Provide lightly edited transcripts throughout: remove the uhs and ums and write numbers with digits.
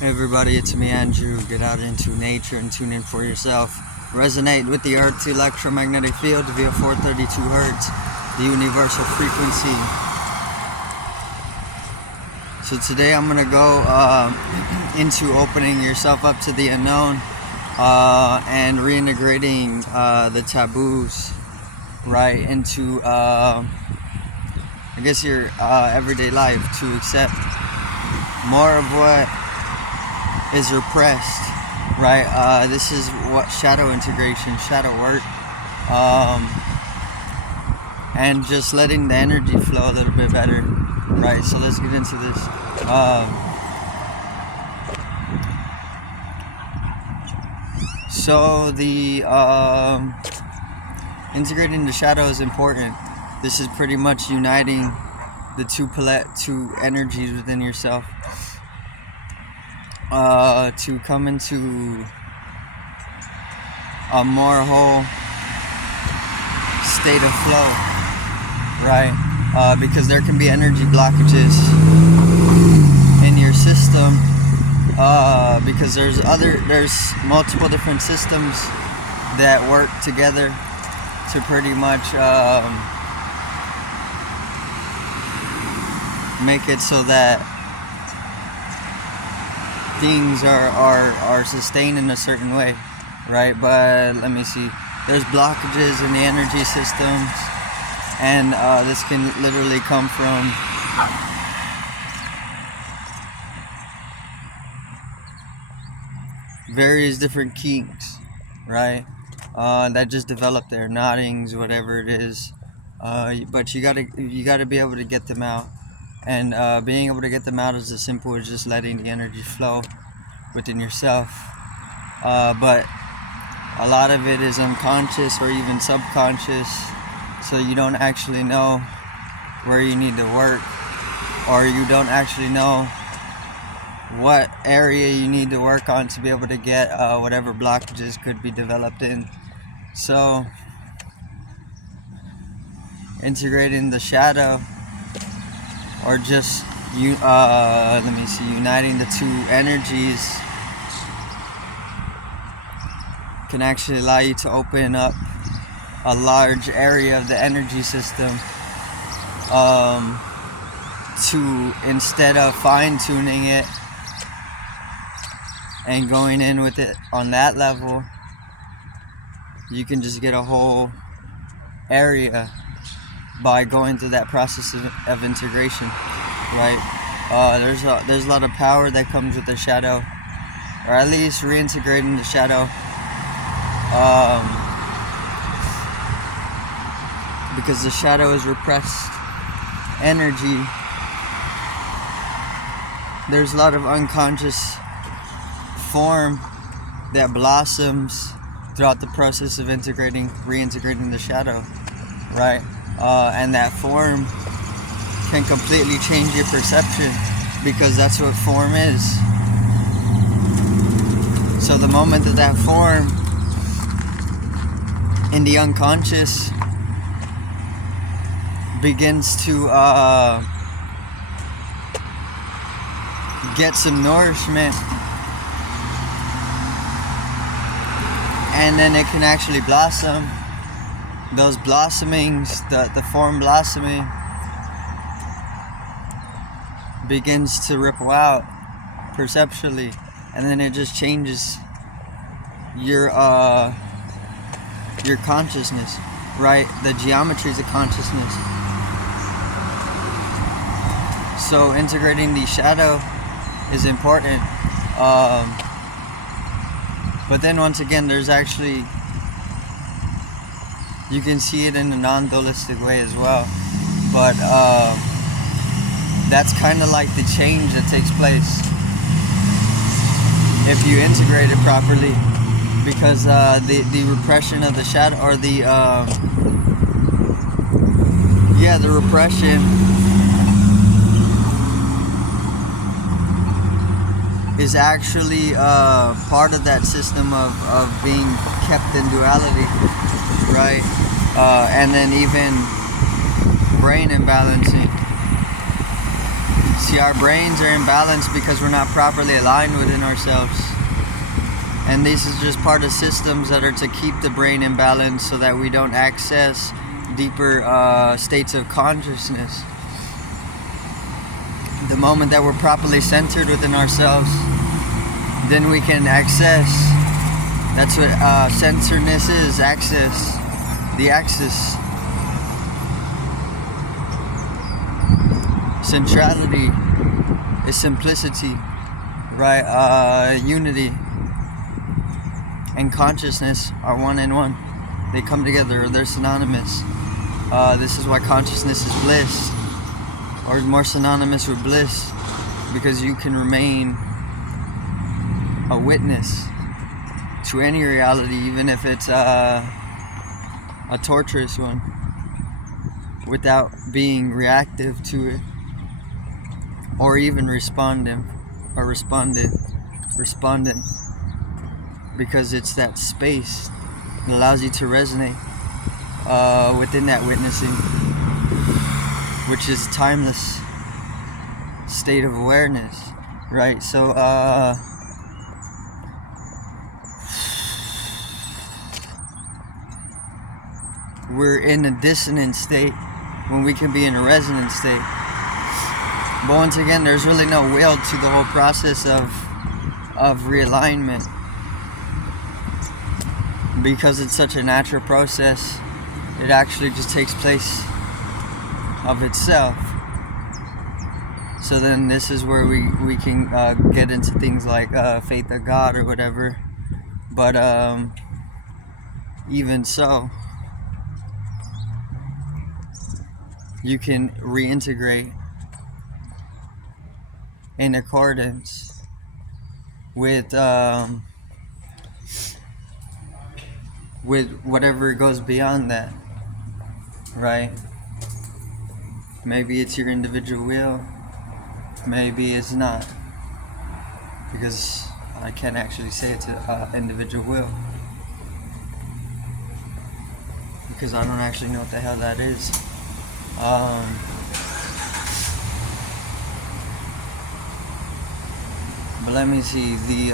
Hey everybody, it's me Andrew. Get out into nature and tune in for yourself. Resonate with the Earth's electromagnetic field via 432 Hertz, the universal frequency. So today I'm going to go into opening yourself up to the unknown and reintegrating the taboos right into your everyday life to accept more of what is repressed, right? This is what shadow integration, shadow work, and just letting the energy flow a little bit better, right? So let's get into this. So the integrating the shadow is important. This is pretty much uniting the two energies within yourself. To come into a more whole state of flow, right? Because there can be energy blockages in your system, because there's multiple different systems that work together to pretty much make it so that things are sustained in a certain way, right? But let me see. There's blockages in the energy systems, and this can literally come from various different kinks, right? That just develop there, knottings, whatever it is. But you gotta be able to get them out. And being able to get them out is as simple as just letting the energy flow within yourself. But a lot of it is unconscious or even subconscious, so you don't actually know where you need to work, or you don't actually know what area you need to work on to be able to get whatever blockages could be developed in. So integrating the shadow, or just uniting the two energies, can actually allow you to open up a large area of the energy system, to, instead of fine-tuning it and going in with it on that level, you can just get a whole area by going through that process of integration, right? There's a lot of power that comes with the shadow, or at least reintegrating the shadow, because the shadow is repressed energy. There's a lot of unconscious form that blossoms throughout the process of reintegrating the shadow, right? And that form can completely change your perception, because that's what form is. So the moment that form in the unconscious begins to get some nourishment, and then it can actually blossom. Those blossomings, the form blossoming, begins to ripple out perceptually, and then it just changes your consciousness, right? The geometries of consciousness. So integrating the shadow is important, but then once again, there's actually, you can see it in a non-dualistic way as well, but that's kind of like the change that takes place if you integrate it properly, because the repression of the shadow, or the repression is actually part of that system of being kept in duality, right? And then even brain imbalancing. See, our brains are imbalanced because we're not properly aligned within ourselves. And this is just part of systems that are to keep the brain in balance so that we don't access deeper states of consciousness. The moment that we're properly centered within ourselves, then we can access. That's what centeredness is, access. The axis. Centrality is simplicity, right? Unity and consciousness are one and one. They come together, they're synonymous. This is why consciousness is bliss, or more synonymous with bliss, because you can remain a witness to any reality, even if it's a torturous one, without being reactive to it, or even respondent, because it's that space that allows you to resonate within that witnessing, which is timeless state of awareness, right? So we're in a dissonant state when we can be in a resonant state. But once again, there's really no will to the whole process of realignment, because it's such a natural process. It actually just takes place of itself. So then this is where we can get into things like faith of God or whatever. But even so, you can reintegrate in accordance with whatever goes beyond that, right? Maybe it's your individual will, maybe it's not, because I can't actually say it's an individual will, because I don't actually know what the hell that is. But let me see. The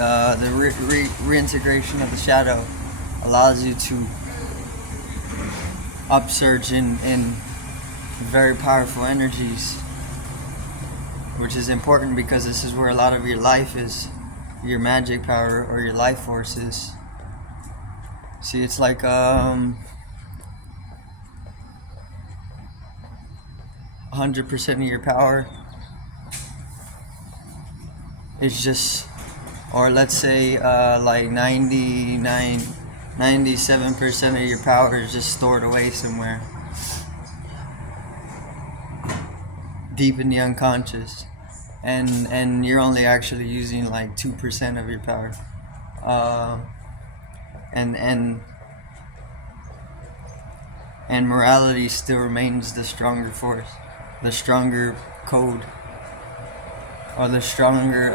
reintegration of the shadow allows you to upsurge in very powerful energies, which is important because this is where a lot of your life is, your magic power or your life force is. See, it's like 100% of your power is just, or let's say like 97% of your power is just stored away somewhere deep in the unconscious, and you're only actually using like 2% of your power, and morality still remains the stronger force, the stronger code, or the stronger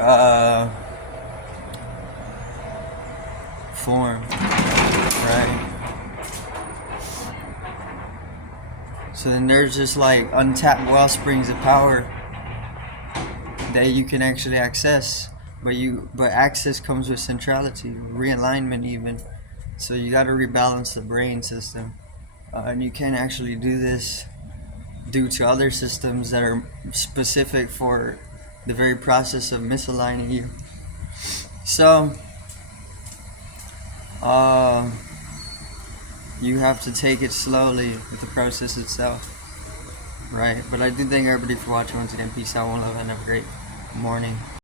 form, right? So then there's just like untapped well springs of power that you can actually access, but access comes with centrality, realignment even. So you got to rebalance the brain system, and you can't actually do this due to other systems that are specific for the very process of misaligning you. So you have to take it slowly with the process itself, right? But I do thank everybody for watching once again. Peace out, one love, and have a great morning.